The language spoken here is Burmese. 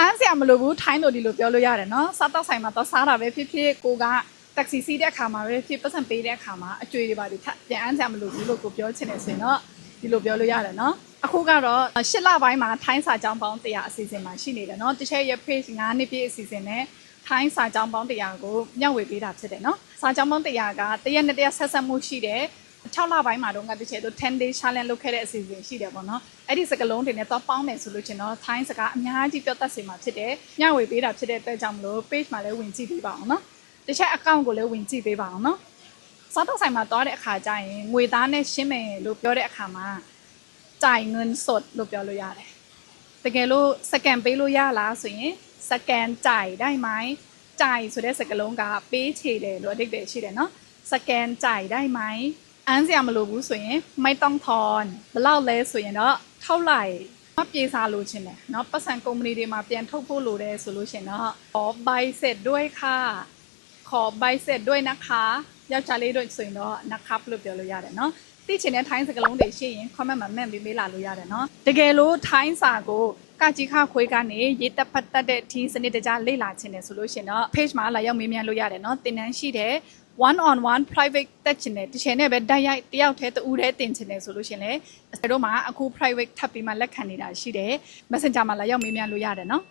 အားစရာမလိုဘူးထိုင်းလိုဒီလိုပြောလို့ရတယ်နော်စားတော့ဆိုင်မှာတော့စားတာပဲဖြစ်ဖြစ်ကိုကတက္ကစီစီးတဲ့အခါမှာပဲဖြစ်ပတ်စံပေးတဲ့အခါမှာအကျွေတွေပါဒီပြန်အားစရာမလိုဘူးလို့ကိုပြောချင်နေဆိုရင်တော့ဒီလိုပြောလို့ရတယ်နော်အခုကတော့8လပိုင်းမှာထိုင်းစာကြောင်းပေါင်း100အစီအစဉ်မှာရှိနေတယ်နော်တချို့ရဲ့ page 9နှစ်ပြည့်အစီအစဉ်နဲ့ထိုင်းစာကြောင်းပေါင်း100ကိုမျှဝေပေးတာဖြစ်တယ်နော်စာကြောင်းပေါင်း100ကတရက်နဲ့တရက်ဆက်ဆက်မှုရှိတယ်6လပိုင်းမှာတော့ငါတချို့10 day challenge လုပ်ခဲ့တဲ့အစီအစဉ်ရှိတယ်ပေါ့နော်အဲ့ဒီစကလုံးတွေနဲ့တော့ပေါင်းမယ်ဆိုလို့ချင်းတော့ထိုင်းစကားအများကြီးပြောတတ်စေမှာဖြစ်တယ်မျှဝေပေးတာဖြစ်တဲ့အတွက်ကြောင့်မလို့ page မှာလည်းဝင်ကြည့်ပေးပါအောင်နော်တခြား account ကိုလည်းဝင်ကြည့်ပေးပါအောင်နော်စားတော့ဆိုင်မှာတွားတဲ့အခါကျရင်ငွေသားနဲ့ရှင်းမယ်လို့ပြောတဲ့အခါမှာจ่ายเงินสดလို့ပြောလို့ရတယ်တကယ်လို့စကန်ပေးလို့ရလားဆိုရင်စကန်จ่ายได้ไหมจ่ายဆိုတဲ့စကားလုံးကပေးချေတယ်လို့အဓိပ္ပာယ်ရှိတယ်နော်สแกนจ่ายได้ไหมอันเสียมาลูဘူးဆိုရင်ไม่ต้องทอนဘယ်လောက်လဲဆိုရင်တော့เท่าไหร่မပြေစားလို့ချင်းတယ်เนาะပတ်စံကုမ္ပဏီတွေမှာပြန်ထုတ်ဖို့လိုတယ်ဆိုလို့ရှင်တော့ขอใบเสร็จด้วยค่ะขอใบเสร็จด้วยนะคะယောက်ျားလေးတို့ဆိုရင်တော့นะครับလို့ပြောလို့ရတယ်เนาะသိချင်တဲ့ထိုင်းစကားလုံးတွေရှိရင် comment မှာမှတ်ပေးလာလို့ရတယ်เนาะတကယ်လို့ထိုင်းစာကိုကကြီးခခွေးကနေရေးတက်ဖတ်တတ်တဲ့ဒီစနစ်တကျလေ့လာခြင်းတယ်ဆိုလို့ရှင်တော့ page မှာလာရောက်မေးမြန်းလို့ရတယ်เนาะသင်တန်းရှိတယ်one on one private တက်ချင်တယ်တချင်နဲ့ပဲတိုက်ရိုက်တယောက်တည်းတူတည်းတင်ချင်တယ်ဆိုလို့ရှင်လေအဲ့တော့မှအခု private ထပ်ပြီးမှလက်ခံနေတာရှိတယ် messenger မှာလာရောက်မေးမြန်းလို့ရတယ်เนาะ